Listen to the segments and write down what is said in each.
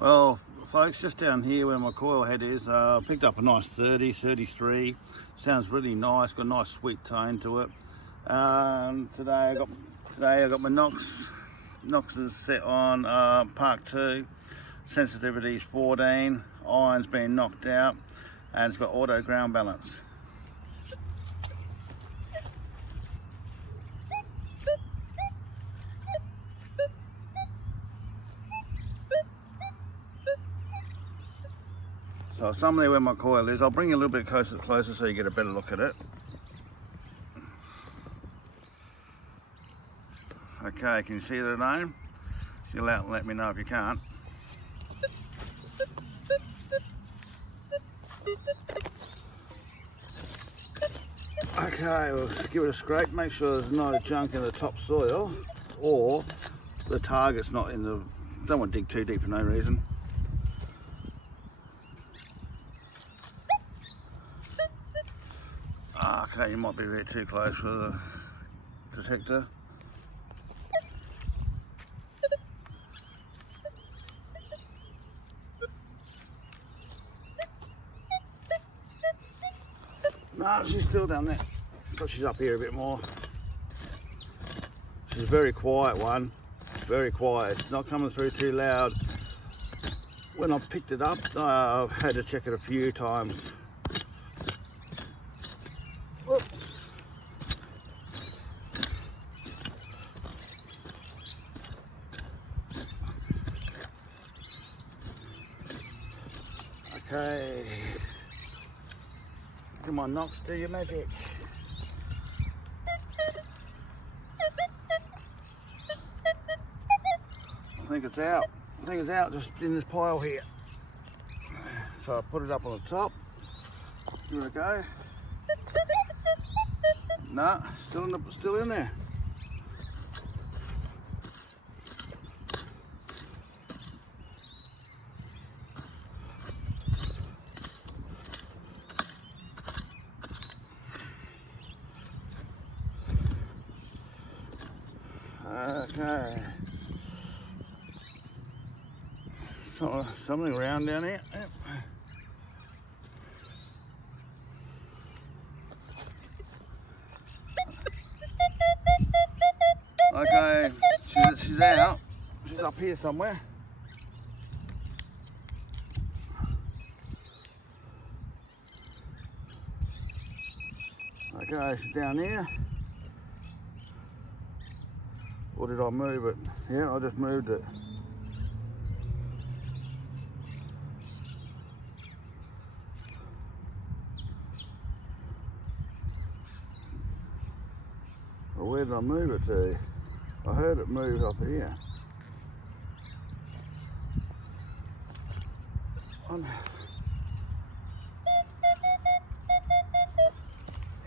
Well, folks, just down here where my coil head is, picked up a nice 30, 33. Sounds really nice, got a nice sweet tone to it. Today I got my Noxes set on Park 2. Sensitivity is 14. Iron's been knocked out, and it's got auto ground balance. So somewhere where my coil is, I'll bring you a little bit closer so you get a better look at it. Okay, can you see the name? You'll out and let me know if you can't. Okay, we'll give it a scrape, make sure there's no junk in the top soil or the target's not in the... Don't want to dig too deep for no reason. Okay, you might be a bit too close for the detector. No, she's still down there, but she's up here a bit more. She's a very quiet one, very quiet. It's not coming through too loud. When I picked it up, I've had to check it a few times. Whoops. Okay. Come on, Nox, do your magic. I think it's out. I think it's out just in this pile here. So I put it up on the top. Give it a go. No, still in there. Okay. So, something round down here. Yep. Okay, she's out. She's up here somewhere. Okay, she's down here. Or did I move it? Yeah, I just moved it. Well, where did I move it to? I heard it move up here.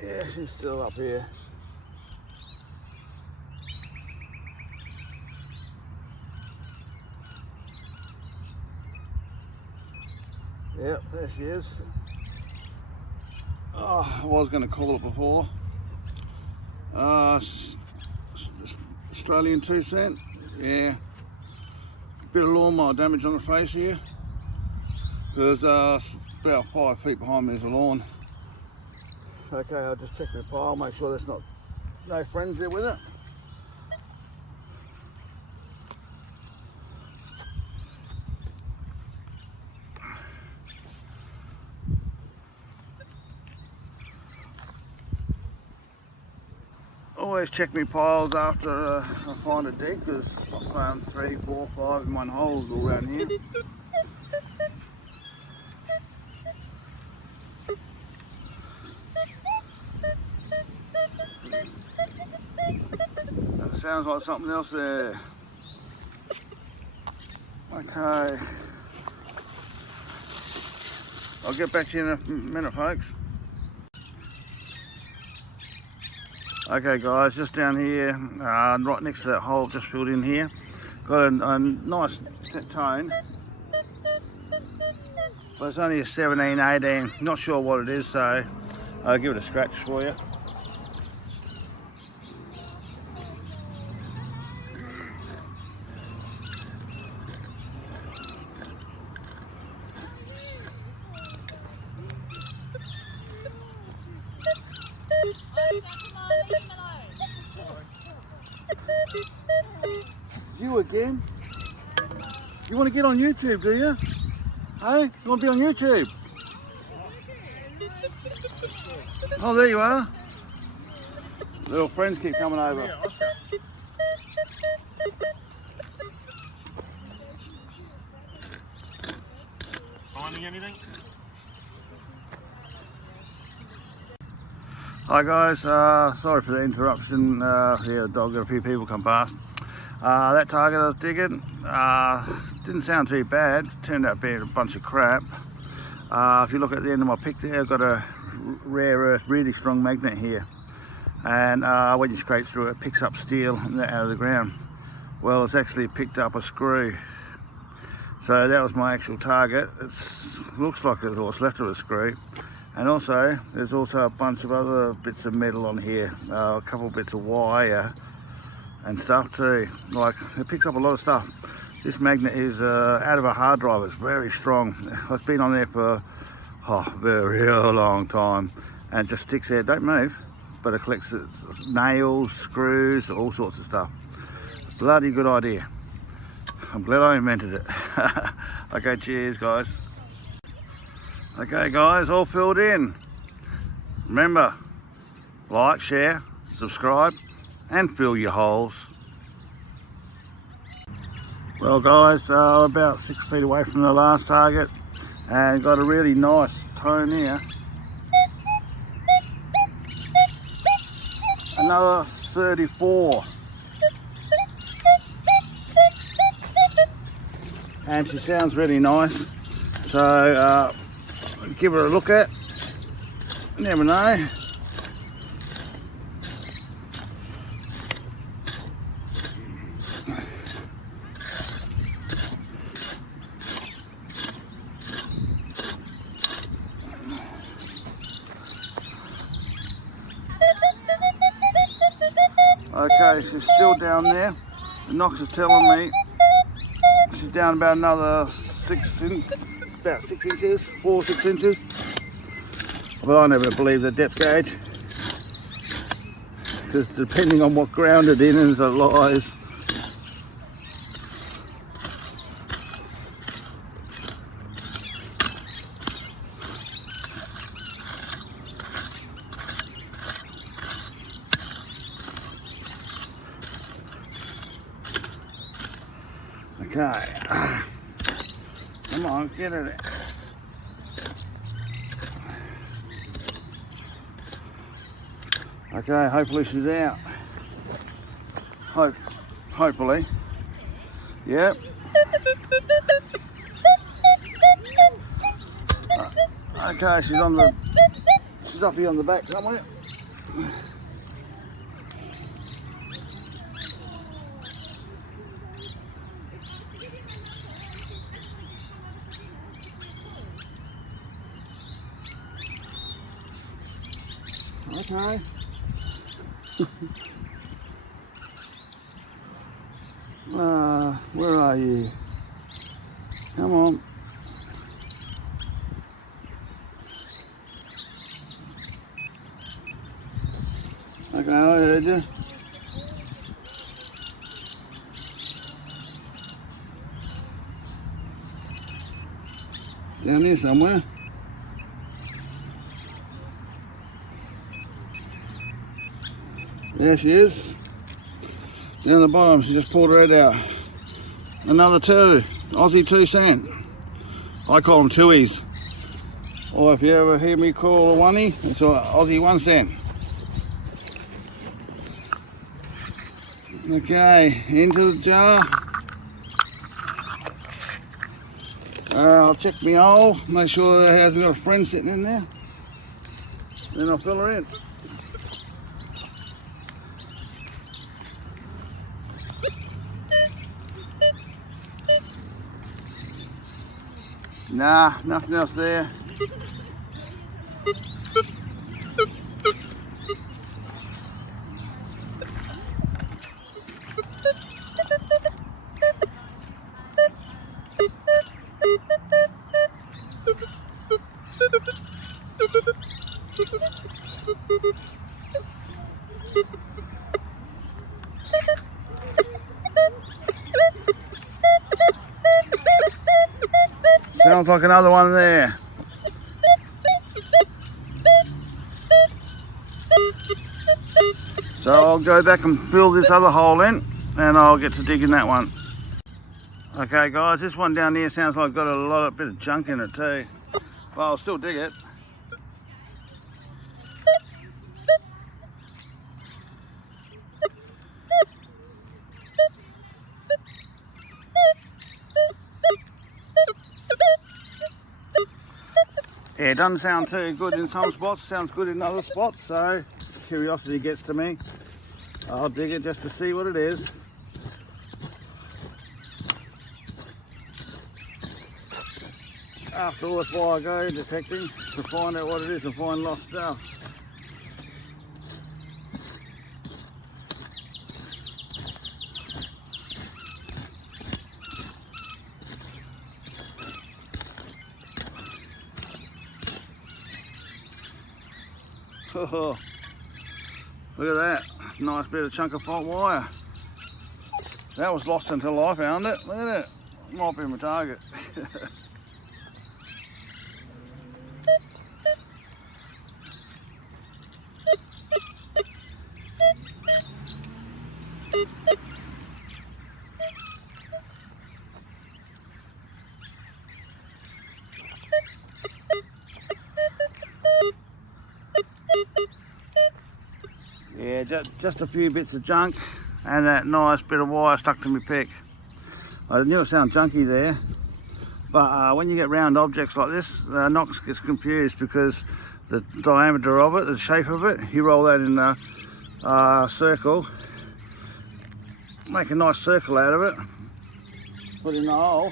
Yeah, she's still up here. Yep, there she is. Oh, I was going to call it before. Australian 2 cent. Yeah. Bit of lawnmower damage on the face here. There's about 5 feet behind me is a lawn. Okay, I'll just check my pile, make sure there's no friends there with it. Always check my piles after I find a dig, because I found 3, 4, 5 in one holes all around here. That sounds like something else there. Okay. I'll get back to you in a minute, folks. Okay guys, just down here, right next to that hole just filled in here, got a nice set tone, but it's only a 17, 18, not sure what it is, so I'll give it a scratch for you. You again? You want to get on YouTube, do you? Hey, you want to be on YouTube? Oh, there you are. Little friends keep coming over. Yeah, Oscar. Finding anything? Hi guys, sorry for the interruption. Yeah, the dog got a few people come past. That target I was digging didn't sound too bad. Turned out being a bunch of crap. If you look at the end of my pick there, I've got a rare earth, really strong magnet here. And when you scrape through it, it picks up steel out of the ground. Well, it's actually picked up a screw. So that was my actual target. It looks like it's what's left of a screw. And also, there's also a bunch of other bits of metal on here. A couple bits of wire and stuff too. Like, it picks up a lot of stuff. This magnet is out of a hard drive. It's very strong. It's been on there for a very long time. And it just sticks there, don't move. But it collects nails, screws, all sorts of stuff. Bloody good idea. I'm glad I invented it. Okay, cheers guys. Okay guys, all filled in. Remember, like, share, subscribe, and fill your holes. Well guys, about 6 feet away from the last target, and got a really nice tone here. Another 34. And she sounds really nice. So give her a look at. Never know. Okay, she's still down there. The Knox is telling me she's down about another 6 inches, 4-6 inches. But I never believe the depth gauge, because depending on what ground it is, it lies. Okay, come on, get it. Okay, hopefully she's out. Hopefully. Yep. Okay, she's up here on the back somewhere. Okay. Where are you? Come on. Okay, I heard you. Down here somewhere. There she is. Down the bottom, she just pulled her head out. Another 2, Aussie 2 cent. I call them 2s. Or if you ever hear me call a 1-y, it's an Aussie 1 cent. Okay, into the jar. I'll check my hole, make sure it hasn't got a friend sitting in there. Then I'll fill her in. Nah, nothing else there. Sounds like another one there. So I'll go back and build this other hole in and I'll get to digging that one. Okay guys, this one down here sounds like it's got a bit of junk in it too. But I'll still dig it. Yeah, it doesn't sound too good in some spots, sounds good in other spots, so curiosity gets to me. I'll dig it just to see what it is. After all, that's why I go detecting, to find out what it is and find lost stuff. Oh, look at that, nice bit of chunk of hot wire. That was lost until I found it. Look at it, might be my target. Yeah, just a few bits of junk and that nice bit of wire stuck to my pick. I knew it sounded junky there, but when you get round objects like this, the Knox gets confused because the diameter of it, the shape of it, you roll that in a circle, make a nice circle out of it, put it in the hole.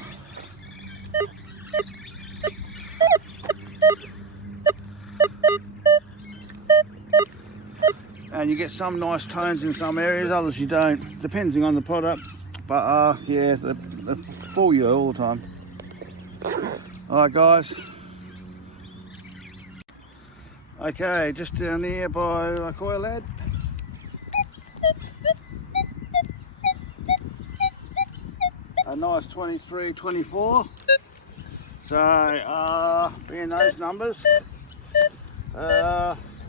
And you get some nice tones in some areas, others you don't, depending on the product. But yeah, they fool you all the time. Alright guys. Okay, just down here by the coil head. A nice 23, 24. So, being those numbers,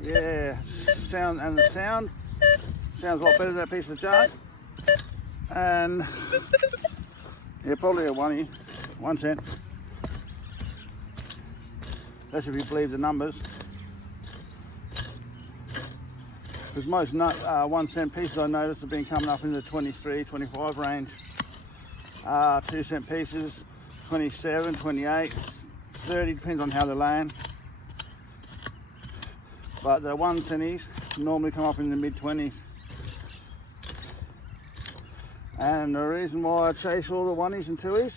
yeah, sound and the sound sounds a lot better than that piece of junk. And yeah, probably a 1 cent. That's if you believe the numbers. Because most 1 cent pieces I noticed have been coming up in the 23, 25 range. 2 cent pieces, 27, 28, 30, depends on how they're laying. But the 1 centnies normally come up in the mid-20s. And the reason why I chase all the 1s and 2s,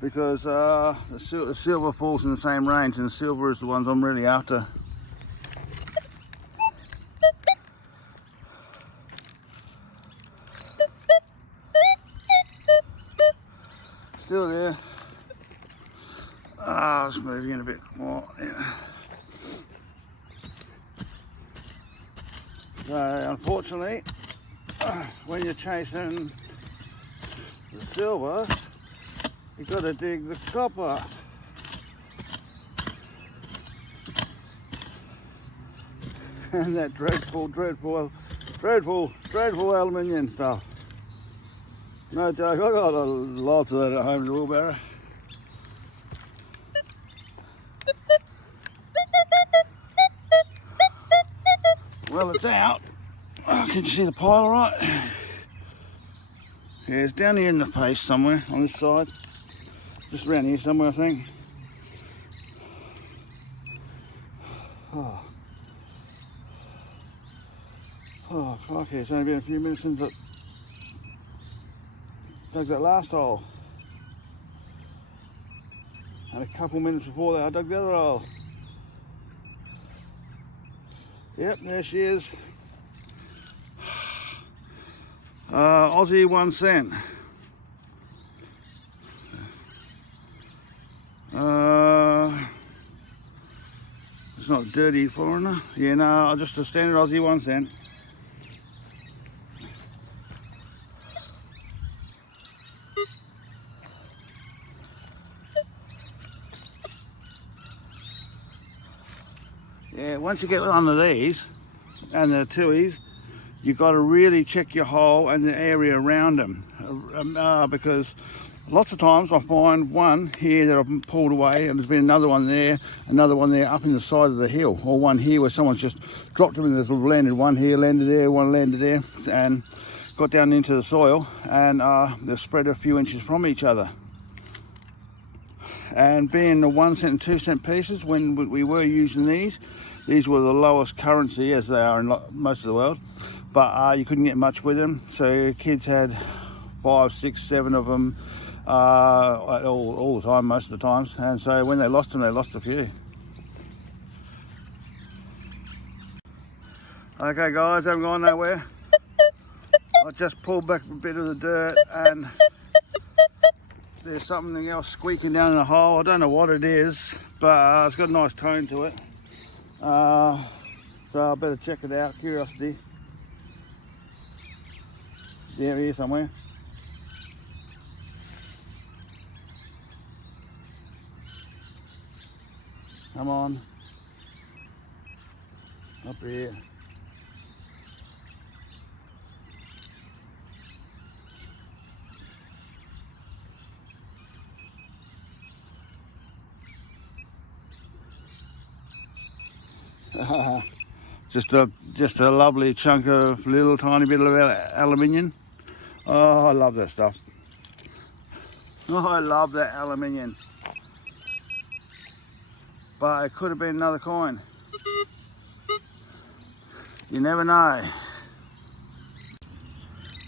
because the silver falls in the same range, and the silver is the ones I'm really after. Still there. Let's move in a bit more. Yeah. So unfortunately, when you're chasing the silver, you've got to dig the copper. And that dreadful aluminium stuff. No joke, I got lots of that at home in the wheelbarrow. Well, it's out. Oh, can you see the pile all right? Yeah, it's down here in the face somewhere on this side. Just around here somewhere, I think. Oh, crikey, it's only been a few minutes since I dug that last hole. And a couple minutes before that I dug the other hole. Yep, there she is. Aussie 1 cent. It's not dirty foreigner. Yeah, no, just a standard Aussie 1 cent. Yeah, once you get under these and the tuies, you've got to really check your hole and the area around them, because lots of times I find one here that I've pulled away, and there's been another one there up in the side of the hill, or one here where someone's just dropped them and there's landed one here, landed there, one landed there, and got down into the soil, and they've spread a few inches from each other. And being the 1 cent and 2 cent pieces, when we were using these were the lowest currency, as they are in most of the world, but you couldn't get much with them, so kids had 5, 6, 7 of them all the time, most of the times, and so when they lost them, they lost a few. Okay guys, haven't gone nowhere. I just pulled back a bit of the dirt and there's something else squeaking down in the hole. I don't know what it is, but it's got a nice tone to it. So I better check it out, curiosity. Yeah, here somewhere. Come on. Up here. Just a lovely chunk of little tiny bit of aluminium. Oh, I love that stuff. Oh, I love that aluminium. But it could have been another coin. You never know.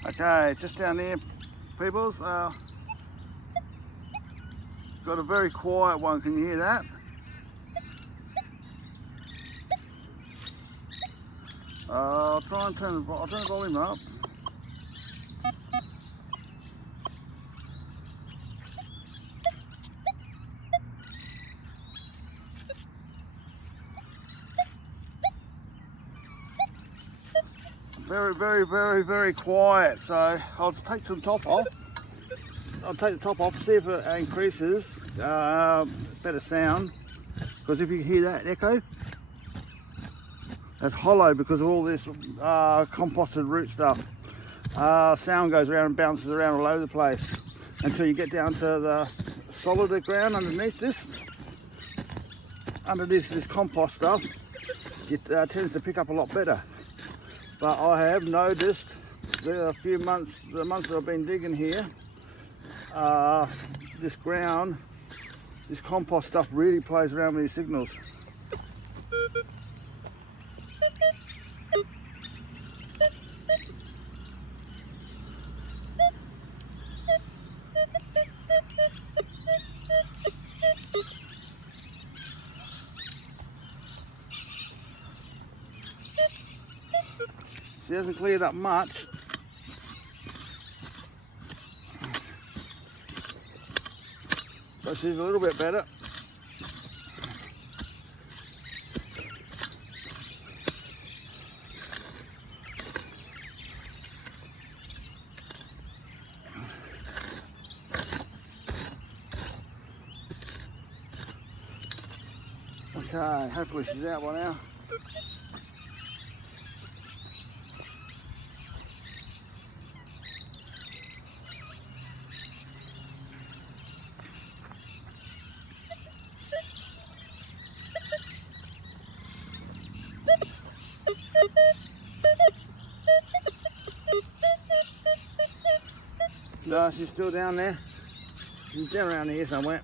Okay, just down here, peoples. Got a very quiet one. Can you hear that? I'll try and turn the volume up. Very quiet. So I'll take some top off. I'll take the top off, see if it increases. Better sound, because if you hear that echo, that's hollow because of all this composted root stuff. Sound goes around and bounces around all over the place until you get down to the solider ground underneath this. Under this compost stuff, it tends to pick up a lot better. But I have noticed the months that I've been digging here, this ground, this compost stuff really plays around with these signals. It hasn't cleared up much. But she's a little bit better. Okay, hopefully she's out by now. No, she's still down there. She's down around here somewhere.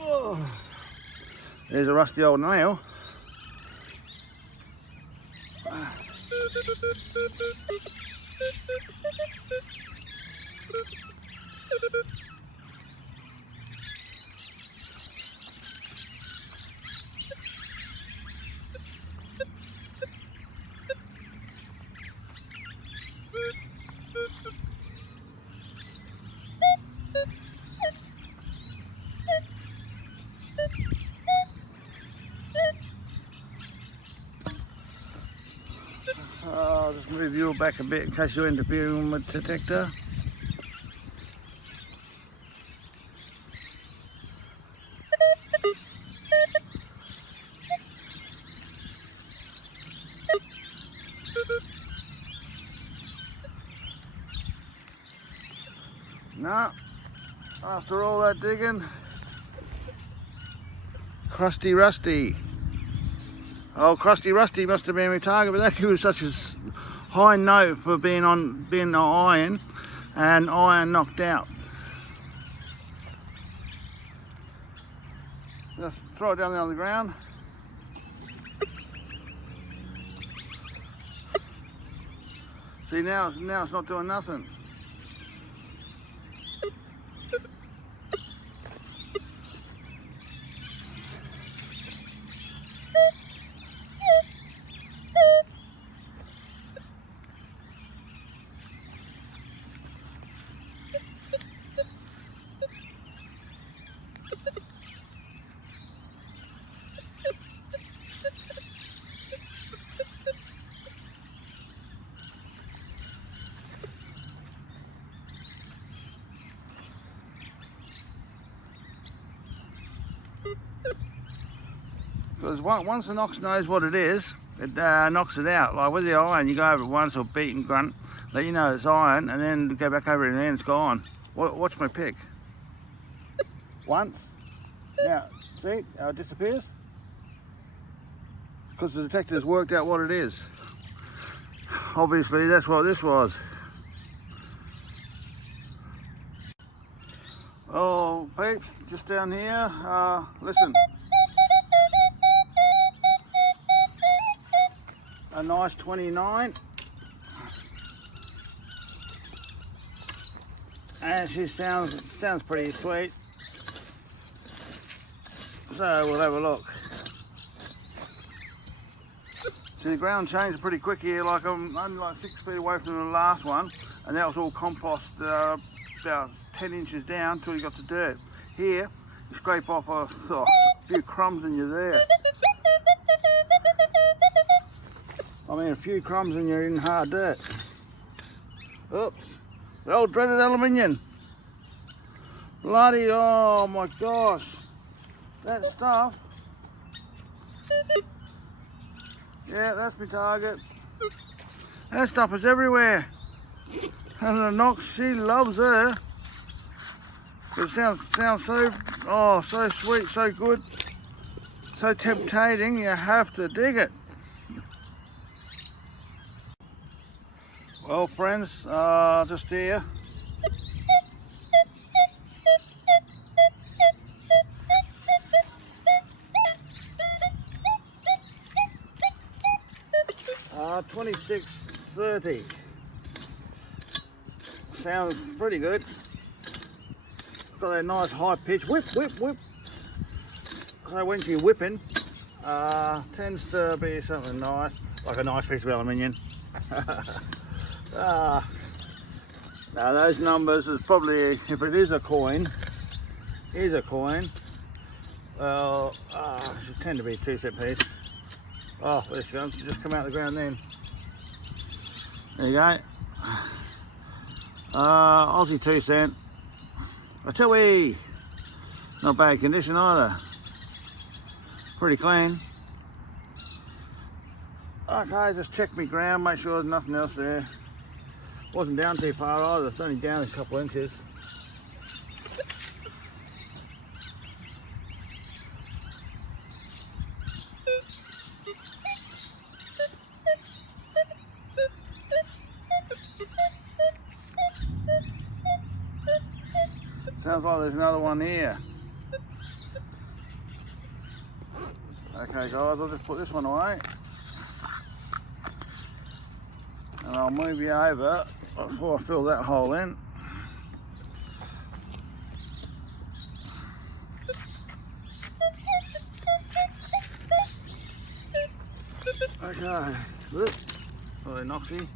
Oh, there's a rusty old nail. I'll just move you back a bit in case you're interfering with the detector. No, after all that digging, Crusty Rusty. Oh, Crusty Rusty must have been my target, but that was such a high note for being iron, and iron knocked out. Just throw it down there on the ground. See, now it's not doing nothing. Because once the ox knows what it is, it knocks it out. Like with the iron, you go over it once or beat and grunt, let you know it's iron, and then go back over it and then it's gone. Watch my pick. Once. Now, see how it disappears? Because the detector's worked out what it is. Obviously, that's what this was. Oh, peeps, just down here, listen. A nice 29. And she sounds pretty sweet. So we'll have a look. See, the ground changed pretty quick here, like I'm only like 6 feet away from the last one, and that was all compost about 10 inches down till you got to dirt. Here, you scrape off a few crumbs and you're there. I mean, a few crumbs and you're in hard dirt. Oops, the old dreaded aluminium. Bloody, oh my gosh. That stuff. Yeah, that's my target. That stuff is everywhere. And the Knox, she loves her. It sounds so sweet, so good, so tempting, you have to dig it. Well friends, just here. Uh, 26:30. Sounds pretty good. Got that nice high pitch whip. So when she's whipping, tends to be something nice, like a nice piece of aluminium. Now those numbers is probably, if it is a coin, well, should tend to be 2 cent piece. Oh, there she goes, she just come out of the ground then. There you go. Aussie 2 cent. A tui. Not bad condition either. Pretty clean. Okay, just check my ground, make sure there's nothing else there. Wasn't down too far either, it's only down a couple inches. Sounds like there's another one here. Okay guys, I'll just put this one away. And I'll move you over before I fill that hole in. Okay, sorry Noxie.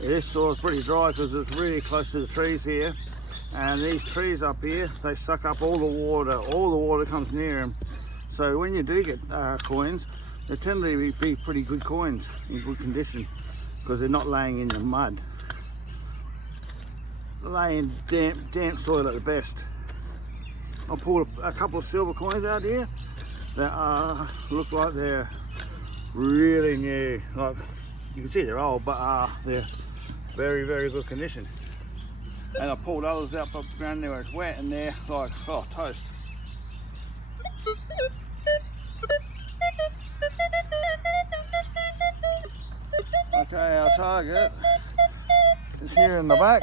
This soil's pretty dry because it's really close to the trees here, And these trees up here, they suck up all the water comes near them. So when you do get coins, they tend to be pretty good coins, in good condition, because they're not laying in the mud. They lay in damp soil at the best. I pulled a couple of silver coins out here that look like they're really new. Like, you can see they're old, but they're very, very good condition. And I pulled others out from the ground there where it's wet, and they're like, oh, toast. Okay, our target is here in the back.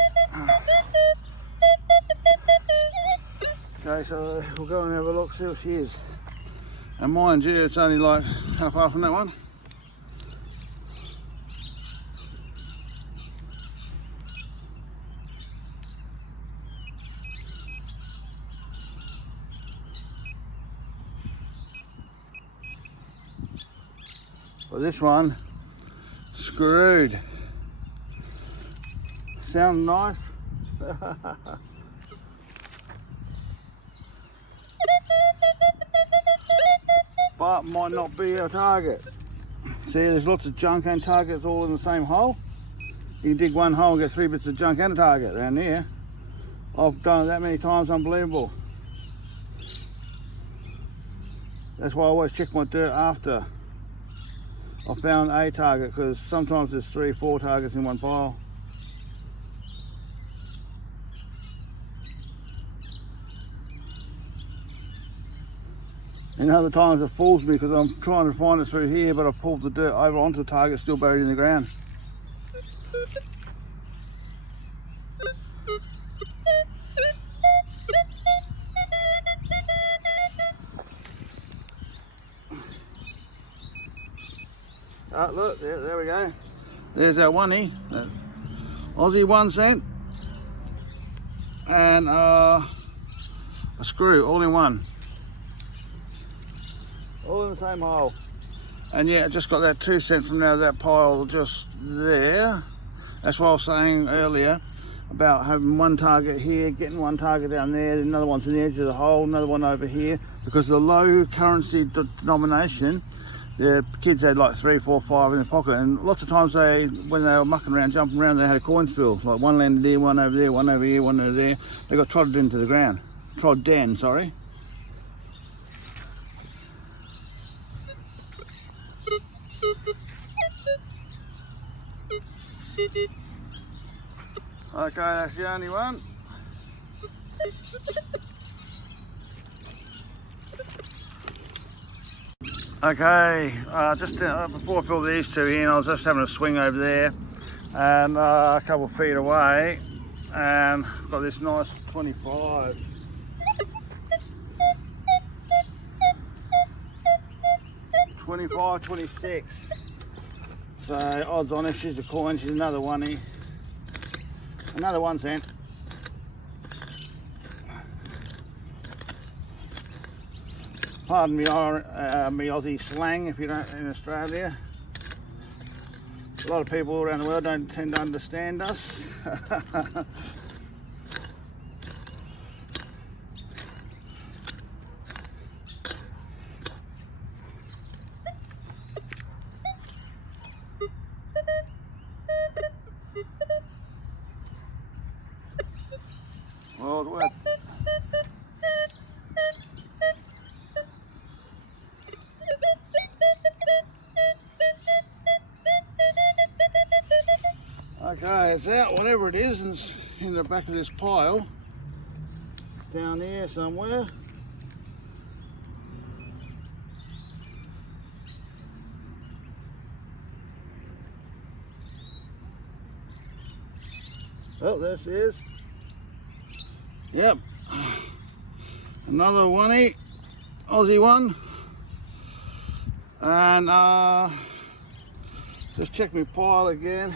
Okay, so we'll go and have a look, see what she is. And mind you, it's only like how far from that one? Well, this one, screwed. Sound nice? But might not be our target. See, there's lots of junk and targets all in the same hole. You can dig one hole and get 3 bits of junk and a target down here. I've done it that many times, unbelievable. That's why I always check my dirt after I found a target, because sometimes there's 3 or 4 targets in one pile. And other times it fools me because I'm trying to find it through here, but I pulled the dirt over onto the target still buried in the ground. Look, there we go. There's our oney, Aussie 1 cent, and a screw, all in one. All in the same hole. And yeah, I just got that 2 cent from now, that pile just there. That's what I was saying earlier about having one target here, getting one target down there, another one's in the edge of the hole, another one over here. Because the low currency denomination, the kids had like 3, 4, 5 in their pocket, and lots of times when they were mucking around, jumping around, they had a coin spill. Like one landed there, one over there, one over here, one over there. They got trotted into the ground. Trod down, sorry. Okay, that's the only one. Okay, just before I pull these two in, I was just having a swing over there, and a couple of feet away, and got this nice 25. $25, 26. So odds on, if she's a coin, she's another oney. Another 1 cent. Pardon me, me Aussie slang if you don't in Australia. A lot of people around the world don't tend to understand us. Well, it's worth. Okay, it's out, whatever it is, it's in the back of this pile, down here somewhere. Oh, there she is. Yep, another oney, Aussie one, and just check my pile again.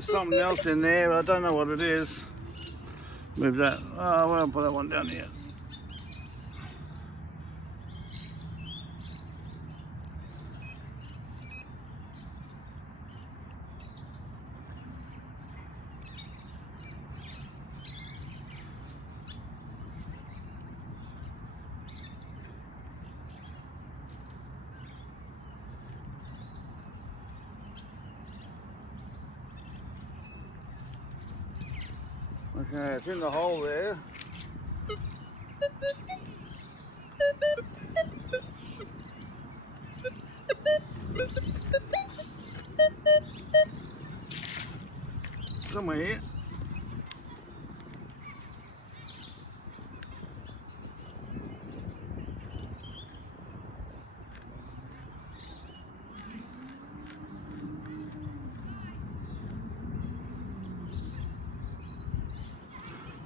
there's something else in there, but I don't know what it is. Move that. Oh, I won't put that one down here. Okay, it's in the hole there. Somewhere here.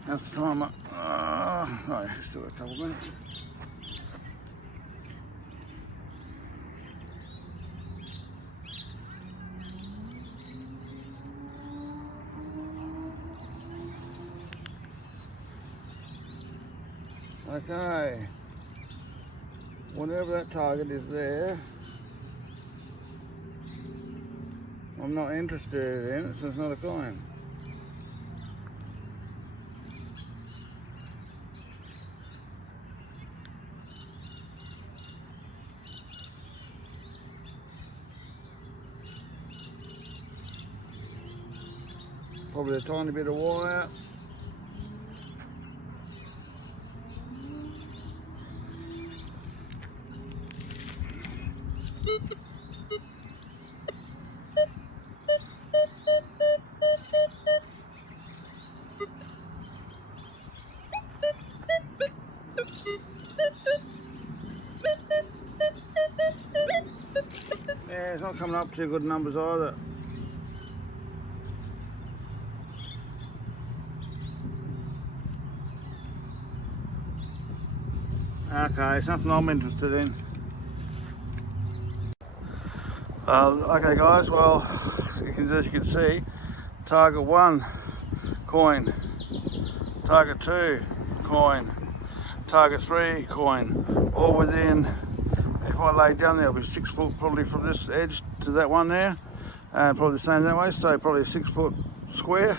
That's the time. Right, let's do it a couple minutes. Okay, whatever that target is there, I'm not interested in it, so it's not a coin. Probably a tiny bit of wire. Yeah, it's not coming up to good numbers either. Okay, it's nothing I'm interested in. Okay guys, well, as you can see, target 1, coin, target 2, coin, target 3, coin, all within, if I lay down there, it'll be 6 foot probably from this edge to that one there, and probably the same that way, so probably a 6 foot square.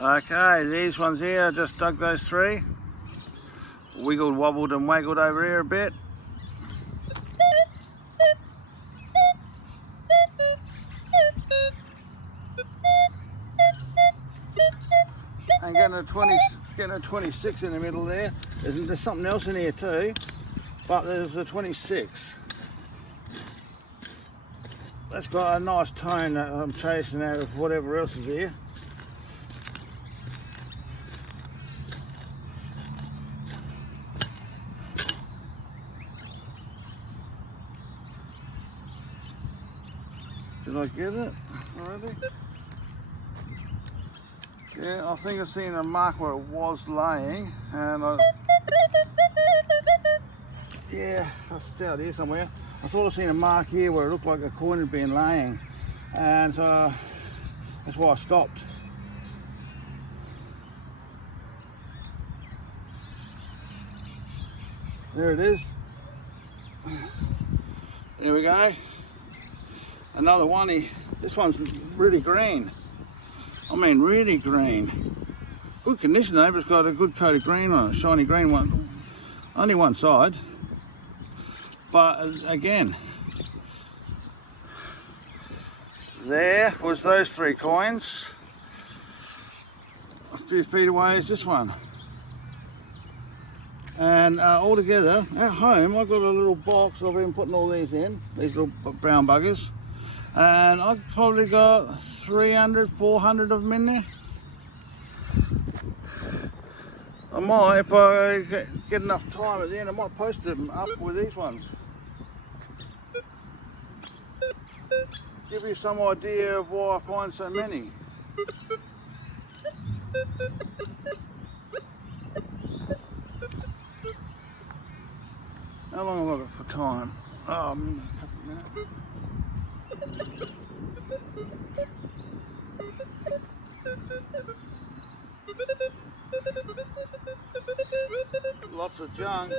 Okay, these ones here, I just dug those 3. Wiggled, wobbled and waggled over here a bit. And getting a 26 in the middle there. There's something else in here too, but there's a 26. That's got a nice tone that I'm chasing out of whatever else is here. Did I get it already? Yeah, I think I've seen a mark where it was laying, and yeah, that's out here somewhere. I thought I'd seen a mark here where it looked like a coin had been laying, and so that's why I stopped. There it is. There we go. Another one. This one's really green. I mean, really green. Good condition though, but it's got a good coat of green on it, shiny green one. Only one side. But again, there was those 3 coins. A few feet away is this one. And all together, at home, I've got a little box I've been putting all these in, these little brown buggers. And I've probably got 300, 400 of them in there. I might, if I get enough time at the end, I might post them up with these ones. Give you some idea of why I find so many. How long have I got for time? A Lots of junk.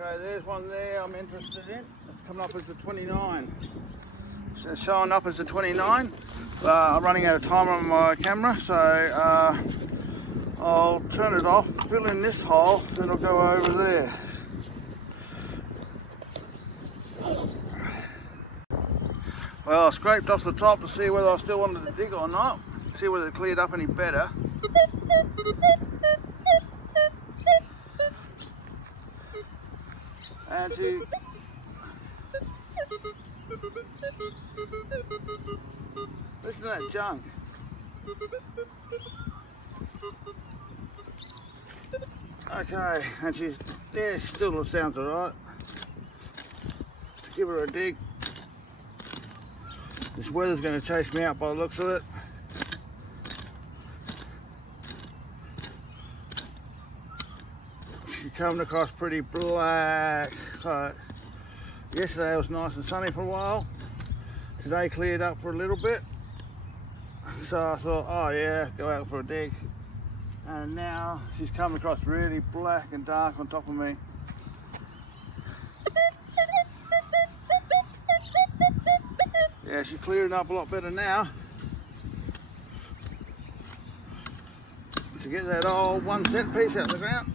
Okay, there's one there I'm interested in. It's coming up as a 29. So it's showing up as a 29. I'm running out of time on my camera, so I'll turn it off, fill in this hole, then I'll go over there. Well, I scraped off the top to see whether I still wanted to dig or not, see whether it cleared up any better. And to listen to that junk. Okay, and she still sounds alright. To give her a dig. This weather's going to chase me out by the looks of it. She's coming across pretty black. So, yesterday it was nice and sunny for a while. Today cleared up for a little bit. So I thought, oh yeah, go out for a dig. And now she's come across really black and dark on top of me. Yeah, she's clearing up a lot better now. To get that old 1 cent piece out of the ground.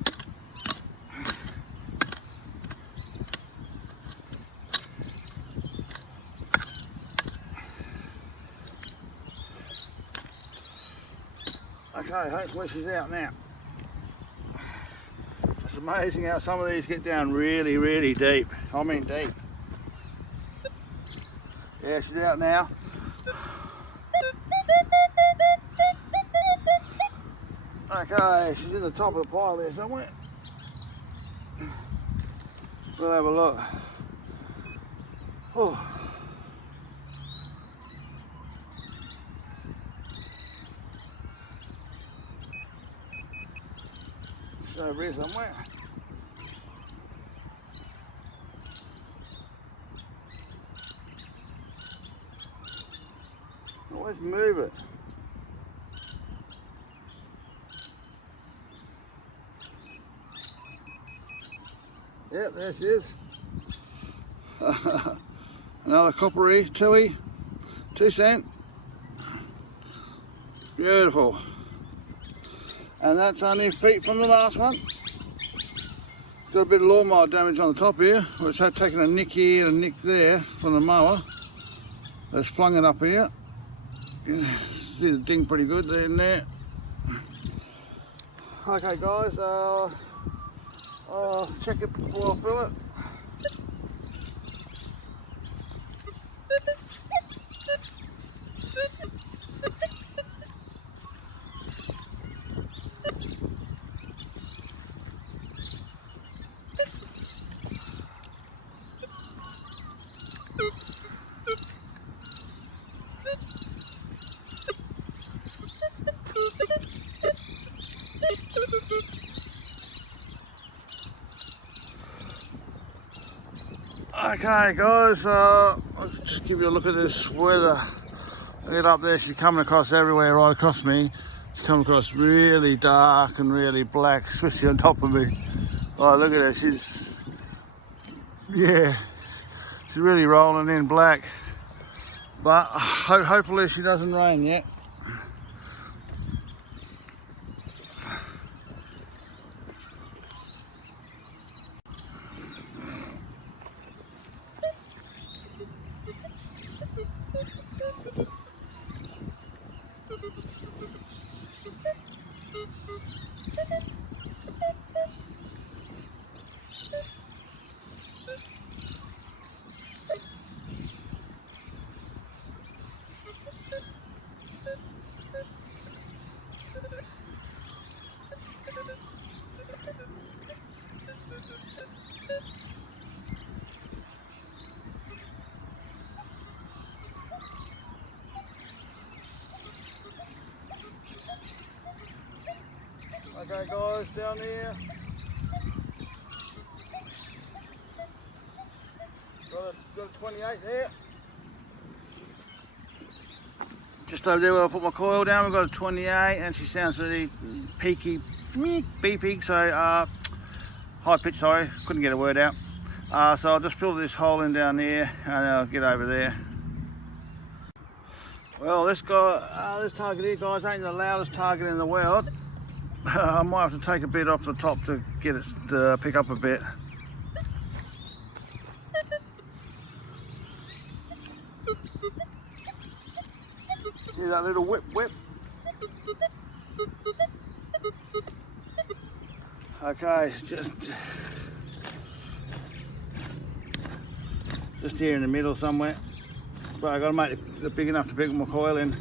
Okay, hopefully she's out now. It's amazing how some of these get down really, really deep. I mean deep. Yeah, she's out now. Okay, she's in the top of the pile there somewhere. We'll have a look. Oh. She's over here somewhere. Let's move it. Yep, there she is. Another coppery, 2 cent. Beautiful. And that's only feet from the last one. Got a bit of lawnmower damage on the top here, which had taken a nick here and a nick there from the mower. That's flung it up here. See the ding pretty good there in there. Okay guys, I'll check it before I fill it. Okay guys, I'll just give you a look at this weather. Look at up there, she's coming across everywhere, right across me. She's coming across really dark and really black, especially on top of me. Oh, look at her, she's really rolling in black. But hopefully she doesn't rain yet. guys down here. Got a 28 there. Just over there where I put my coil down, we've got a 28, and she sounds really peaky, beeping, so high pitch, sorry, couldn't get a word out. So I'll just fill this hole in down here and I'll get over there. Well, this guy, this target here, guys, ain't the loudest target in the world. I might have to take a bit off the top to get it to pick up a bit. See that little whip whip? Okay, just here in the middle somewhere. But I've got to make it big enough to pick my coil in.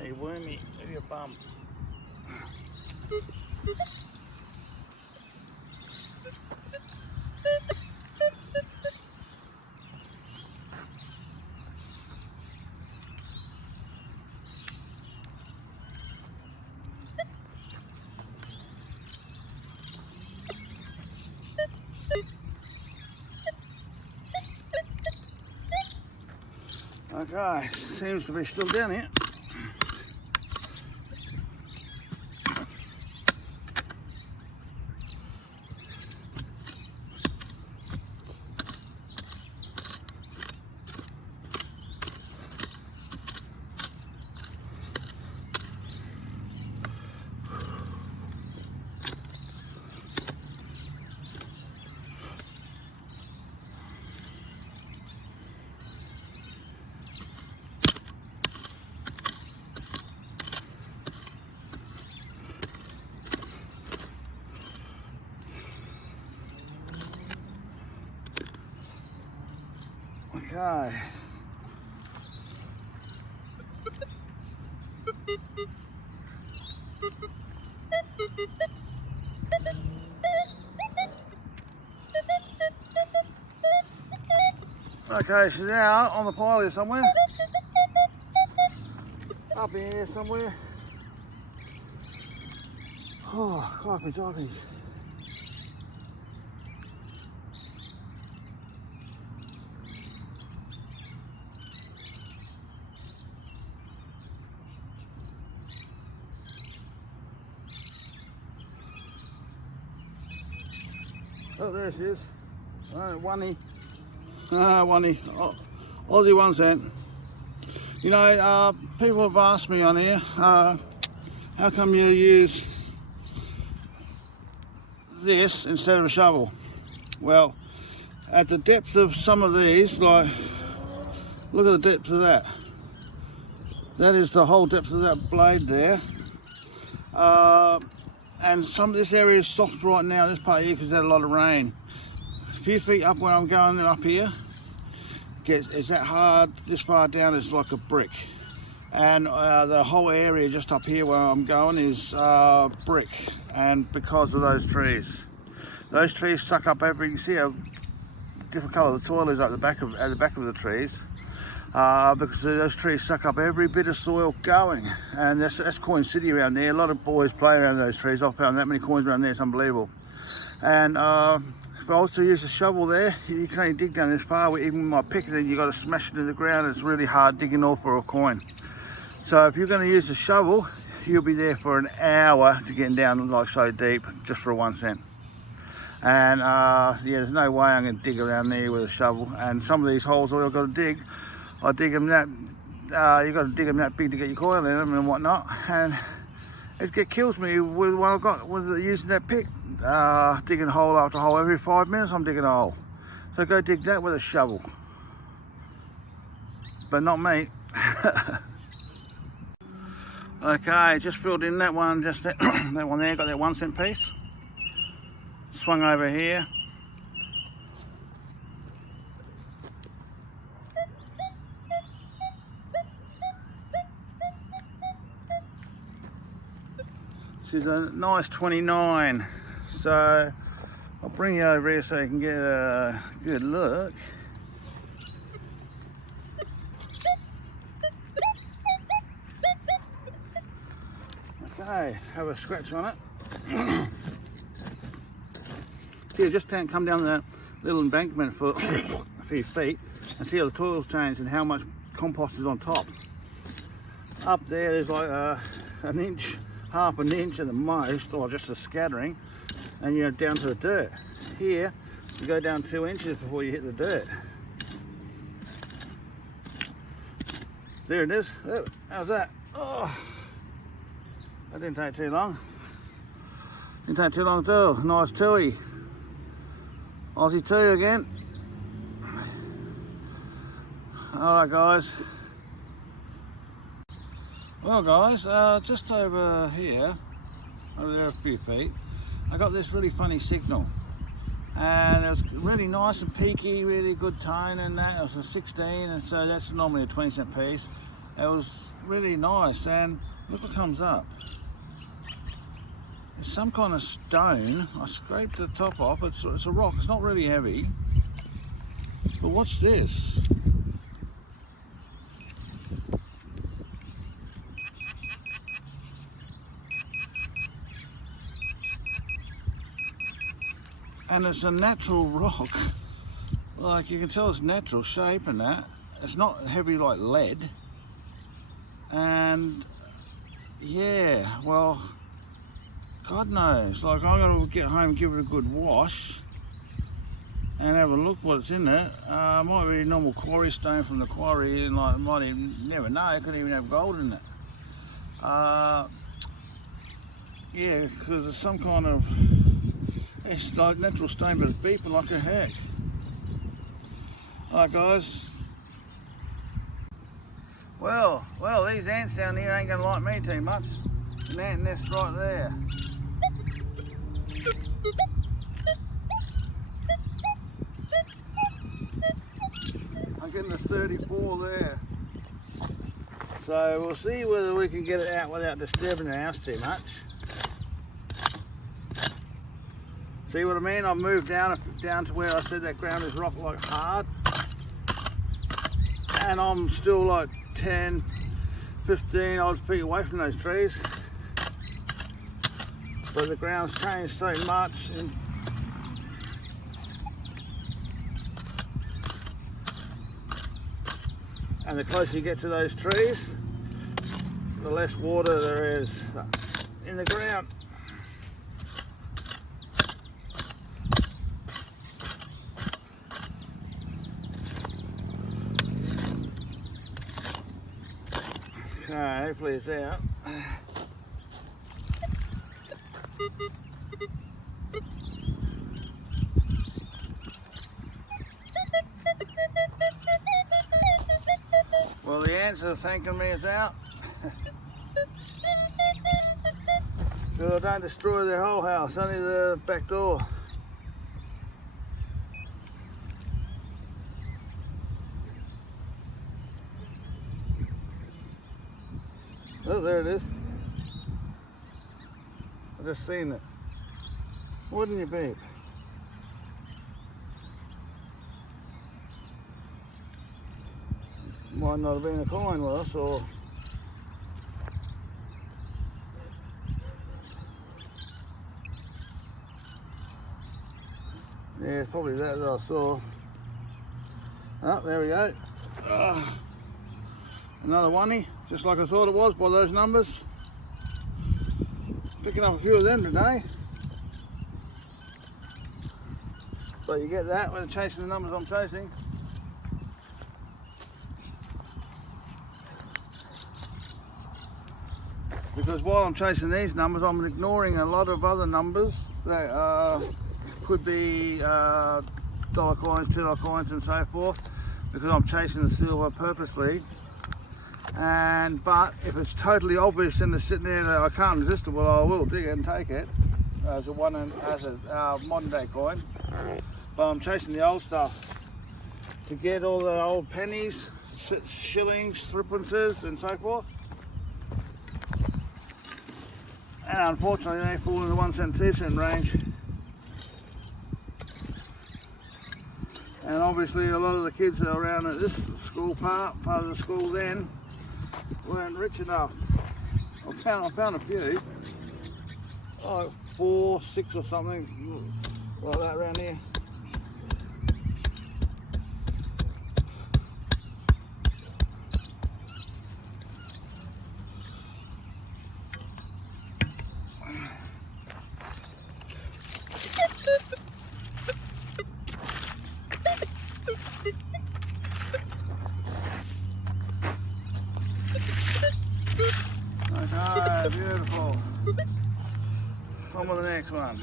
Hey, wormy, give you a bum. Okay, seems to be still down here. Okay. Okay, she's out on the pile here somewhere. Up here somewhere. Oh, crikey, jockeys. Oh, there she is. Oney. Oney. Aussie 1 cent. You know, people have asked me on here, how come you use this instead of a shovel? Well, at the depth of some of these, like, look at the depth of that. That is the whole depth of that blade there. And some of this area is soft right now, this part here, because there's had a lot of rain. A few feet up where I'm going up here, it's that hard. This part down is like a brick. And the whole area just up here where I'm going is brick, and because of those trees. Those trees suck up every, you see how different colour the soil is at the back of the trees. Because those trees suck up every bit of soil going, and that's Coin City around there. A lot of boys play around those trees. I've found that many coins around there, it's unbelievable. And if I was to use a shovel there, you can only dig down this far. Even with my pick, then you got to smash it in the ground. It's really hard digging off for a coin. So if you're going to use a shovel, you'll be there for an hour to get down like so deep, just for 1 cent. And yeah, there's no way I'm going to dig around there with a shovel. And some of these holes, all I've got to dig, I dig them that, you've got to dig them that big to get your coil in them and whatnot, and it kills me with what I've got with using that pick, digging hole after hole. Every 5 minutes I'm digging a hole. So go dig that with a shovel. But not me. Okay, just filled in that one, just that, that one there, got that 1 cent piece. Swung over here. This is a nice 29. So I'll bring you over here so you can get a good look. Okay, have a scratch on it. See, just come down the little embankment for a few feet and see how the soil's changed and how much compost is on top. Up there, there's like an inch, half an inch at the most, or just a scattering, and you're down to the dirt. Here, you go down 2 inches before you hit the dirt. There it is. Oh, how's that? Oh, that didn't take too long. Didn't take too long at all. Nice tui. Aussie 2 again. Alright guys. Well guys, just over here, over there a few feet, I got this really funny signal. And it was really nice and peaky, really good tone and that. It was a 16, and so that's normally a 20 cent piece. It was really nice, and look what comes up. It's some kind of stone. I scraped the top off. It's a rock. It's not really heavy. But what's this? And it's a natural rock. Like, you can tell it's natural shape and that. It's not heavy like lead. And yeah, well, God knows. Like, I'm gonna get home and give it a good wash and have a look what's in it. Might be a normal quarry stone from the quarry, and like, might even, never know, it could even have gold in it. Yeah, because it's some kind of, it's like natural stone, but it's beeping like a heck. Alright guys. Well, these ants down here ain't gonna like me too much. An ant nest right there. I'm getting a 34 there. So we'll see whether we can get it out without disturbing the house too much. See what I mean? I've moved down to where I said that ground is rock like hard. And I'm still like 10, 15 odd feet away from those trees. But the ground's changed so much. And the closer you get to those trees, the less water there is in the ground. Okay, hopefully it's out. Well, the ants are thanking me it's out. So I don't destroy their whole house, only the back door. Oh, there it is. I just seen it. Wouldn't you, babe? Might not have been a coin with us, or yeah, it's probably that I saw. Oh, there we go. Another oney, just like I thought it was by those numbers. Picking up a few of them today. But you get that when chasing the numbers I'm chasing. Because while I'm chasing these numbers, I'm ignoring a lot of other numbers that could be dollar coins, $2 coins and so forth, because I'm chasing the silver purposely. But if it's totally obvious and it's sitting there that I can't resist it, well, I will dig it and take it as a modern day coin. But I'm chasing the old stuff to get all the old pennies, shillings, threepences, and so forth. And unfortunately, they fall in the 1 cent, 2 cent range. And obviously, a lot of the kids that are around at this school part of the school then weren't rich enough. I found a few, like 4, 6 or something like that around here. Okay, beautiful. On with the next one.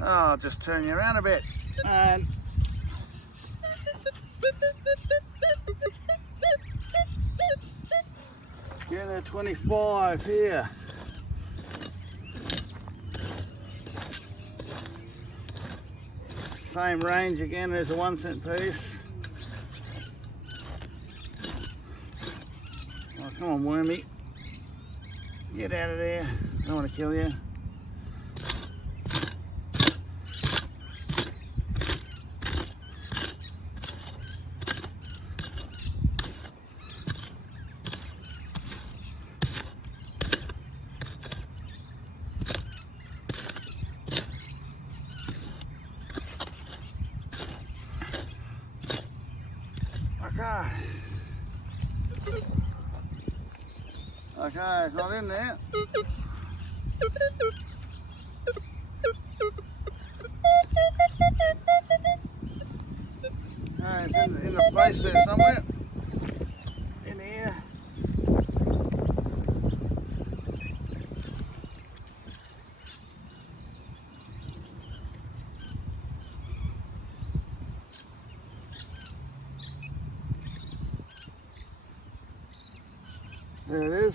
Oh, I'll just turn you around a bit. And get a 25 here. Same range again, there's a 1 cent piece. Oh, come on, wormy. Get out of there. I don't want to kill you. Okay, it's not in there. Okay, it's in the place there somewhere. In here. There it is.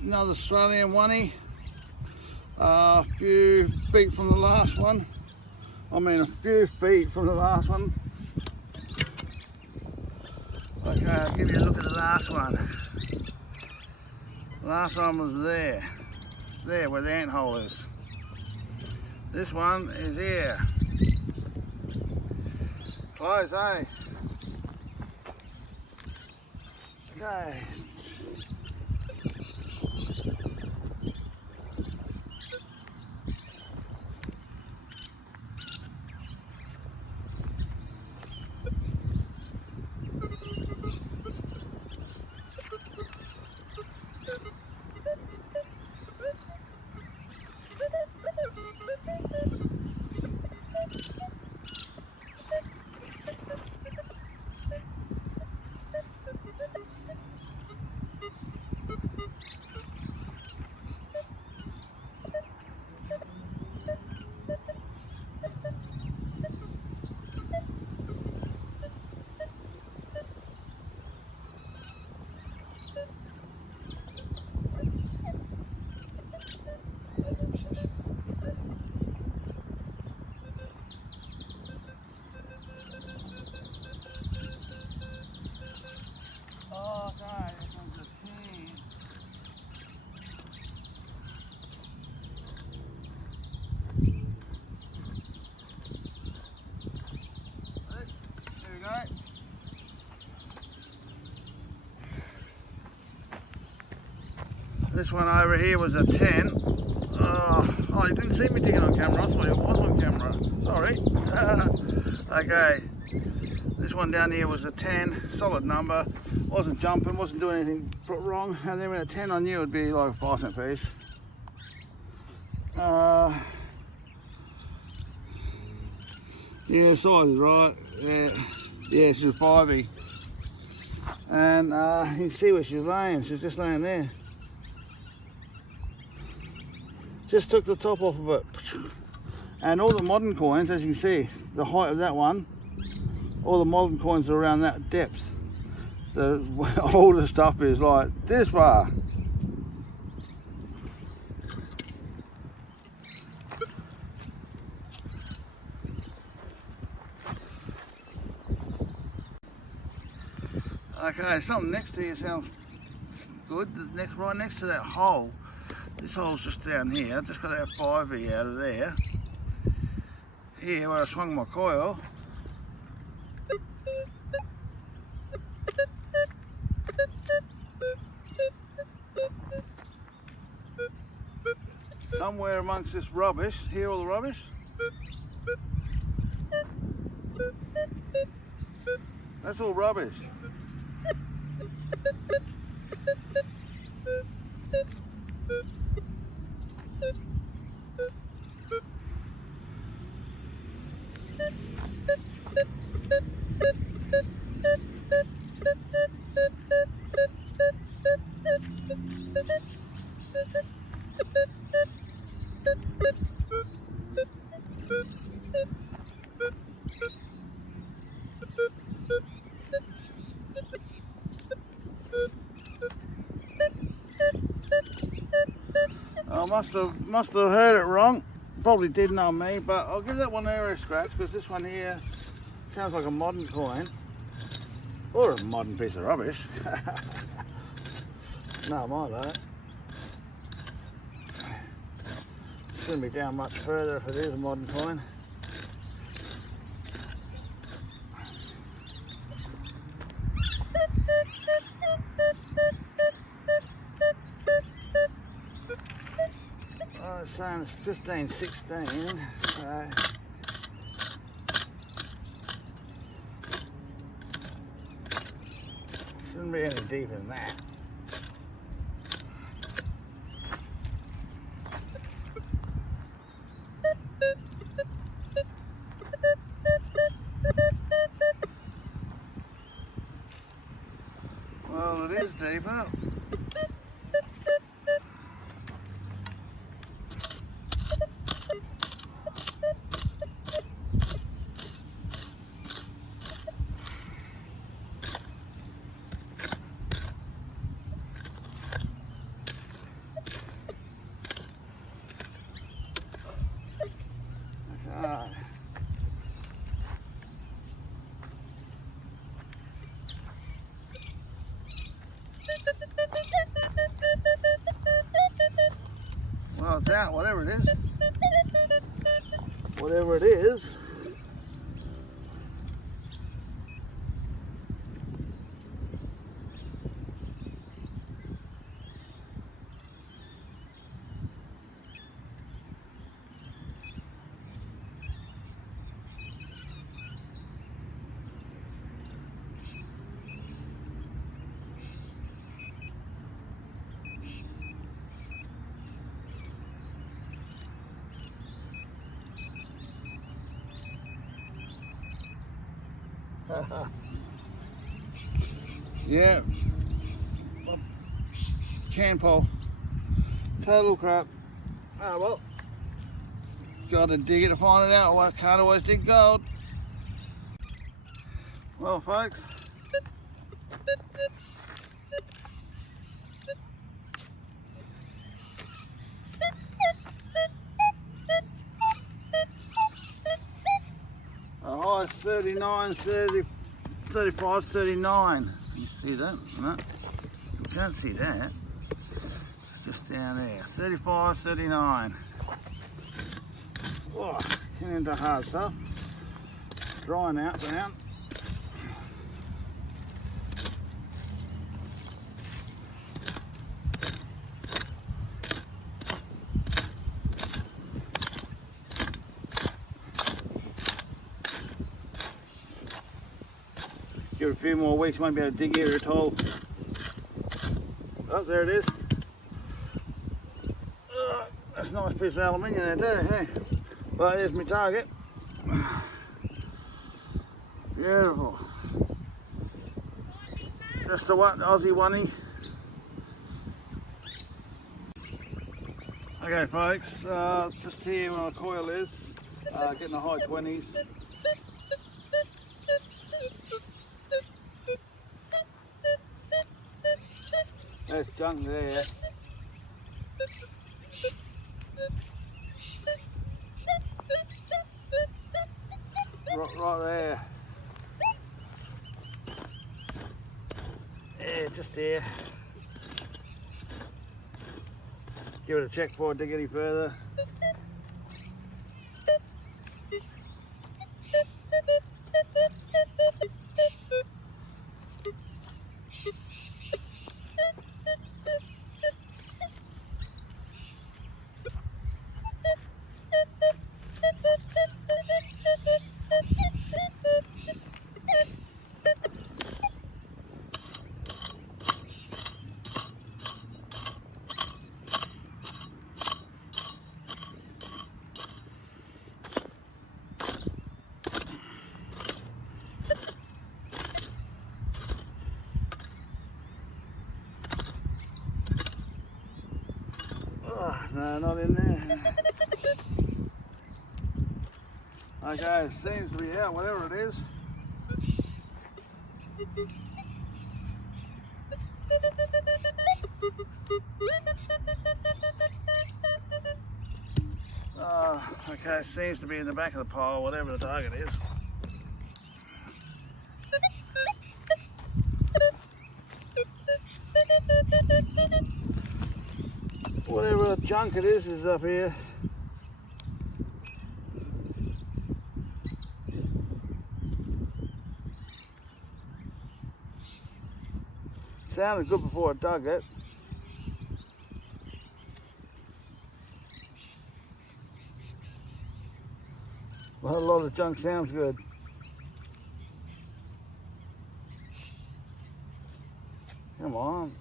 Another Australian oney. A few feet from the last one. I mean, a few feet from the last one. Okay, I'll give you a look at the last one. The last one was there. There, where the ant hole is. This one is here. Close, eh? Okay. This one over here was a 10. Oh, you didn't see me digging on camera. I thought it was on camera. Sorry. Okay. This one down here was a 10. Solid number. Wasn't jumping, wasn't doing anything wrong. And then with a 10 I knew it would be like a 5 cent piece. Yeah, size is right. Yeah, she's a 5-y. And you can see where she's laying. She's just laying there. Just took the top off of it. And all the modern coins, as you can see, the height of that one all the modern coins are around that depth. The older stuff is like this far. Okay, something next to you sounds good. Right next to that hole. This hole's just down here. I've just got that 5e out of there. Here where I swung my coil. Somewhere amongst this rubbish. Hear all the rubbish? That's all rubbish. I must have heard it wrong. Probably didn't on me, but I'll give that one there a scratch because this one here sounds like a modern coin or a modern piece of rubbish. No, mine don't. Shouldn't be down much further if it is a modern coin. Oh, it's saying it's 1516, so shouldn't be any deeper than that. Well, it is deeper. Well, it's out, whatever it is. Whatever it is. Yeah, can pull. Total crap. Oh well, gotta dig it to find it out. I can't always dig gold. Well, folks, a high 39, 30, 35, 39. You see that? No, you can't see that. It's just down there. 35, 39. Oh, getting into hard stuff. Drying out down. Give it a few more weeks, won't be able to dig here at all. Oh, there it is. That's a nice piece of aluminium there too, hey? Well, here's my target. Beautiful. Just a Aussie oney. Okay folks, just here where my coil is, getting the high 20s. There's junk there. Right there. Yeah, just there. Give it a check before I dig any further. Oh, no, not in there. Okay, it seems to be out, whatever it is. Oh, okay, it seems to be in the back of the pile, whatever the target is. Whatever the junk it is up here. Sounded good before I dug it. Well, a lot of junk sounds good. Come on.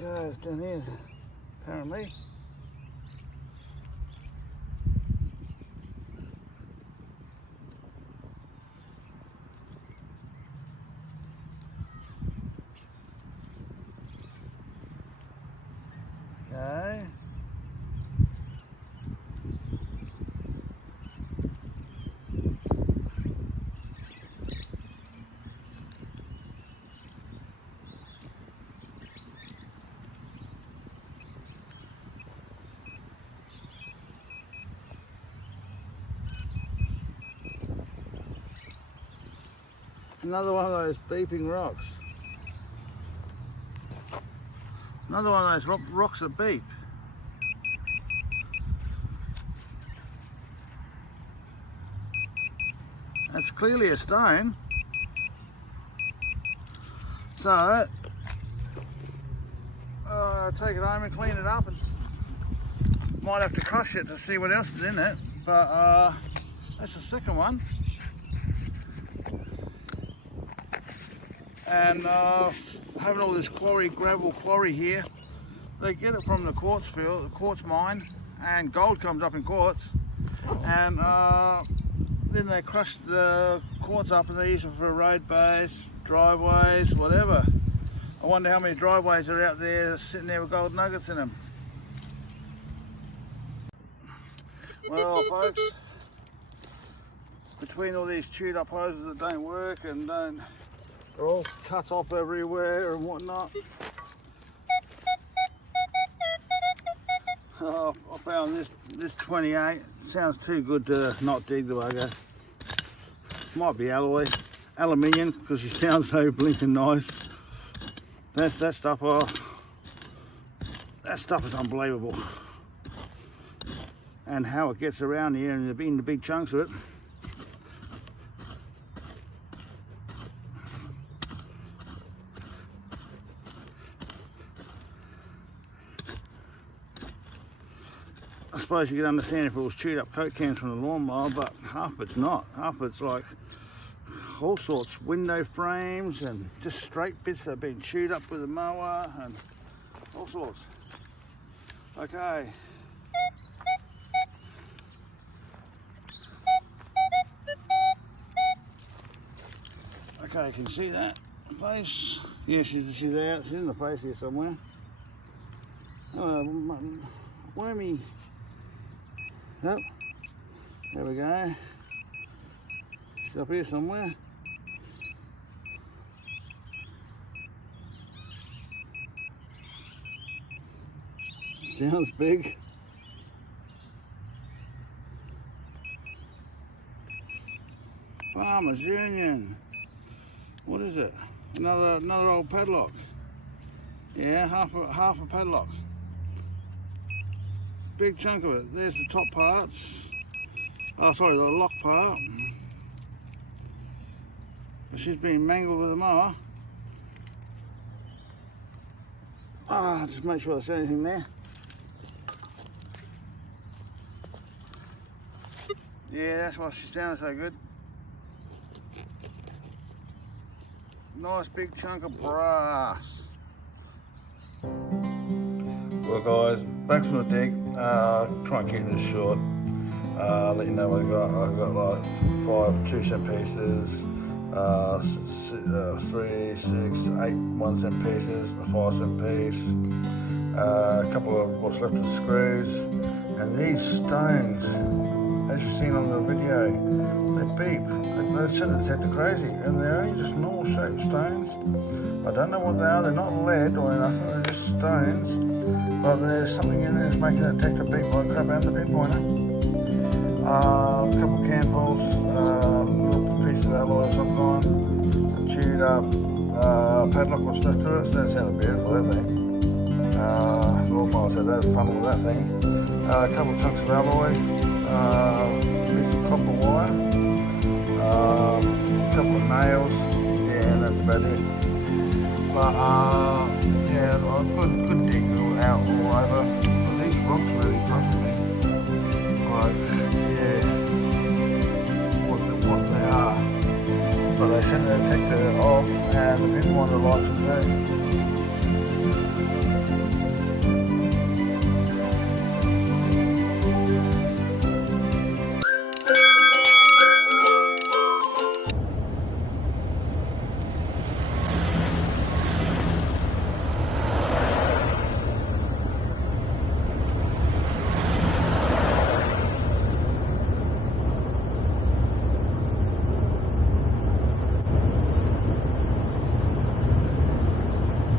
Guys, down here, apparently. Okay. Another one of those beeping rocks. Another one of those rocks that beep. That's clearly a stone. So, take it home and clean it up, and might have to crush it to see what else is in it. But that's the second one. And having all this gravel quarry here, they get it from the quartz field, the quartz mine, and gold comes up in quartz, and then they crush the quartz up and they use it for road base, driveways, whatever. I wonder how many driveways are out there sitting there with gold nuggets in them. Well, folks, between all these chewed up hoses that don't work and they're all cut off everywhere and whatnot, I found this 28. Sounds too good to not dig the bugger. Might be aluminium, because it sounds so blinking nice. That stuff. Oh, that stuff is unbelievable. And how it gets around here and in the big chunks of it. I suppose you could understand if it was chewed up coke cans from the lawnmower, but half of it's not. Half of it's like all sorts, window frames and just straight bits that have been chewed up with a mower and all sorts. Okay. Okay, you can see that place. Yeah, she's out. She's in the place here somewhere. Wormy. Yep. There we go. She's up here somewhere. Sounds big. Farmers Union. What is it? Another old padlock. Yeah, half a padlock. Big chunk of it. There's the top parts. Oh, sorry, the lock part. She's been mangled with a mower. Just make sure there's anything there. Yeah, that's why she sounds so good. Nice big chunk of brass. Well guys, back from the dig. Try and keep this short. Let you know what I got. I got like 5 2-cent pieces, 3, 6, 8 1-cent pieces, a 5-cent piece, a couple of what's left of screws, and these stones, as you've seen on the video, they beep. They send the detector crazy, and they're only just normal shaped stones. I don't know what they are. They're not lead or anything. They're just stones. But there's something in there that's making the detector beep like crap out the pinpointer. A couple of can holes, little piece of alloy of some kind, chewed up padlock was stuck to it. So that sounded beautiful, that thing. Lord Miles said that was fun with that thing. A couple of chunks of alloy, piece of copper wire, a couple of nails, yeah, and that's about it. But yeah, I could dig out all over. But these rocks really puzzle me. Like, yeah, what they are. But they sent the detector off and the pinpointer lights them too.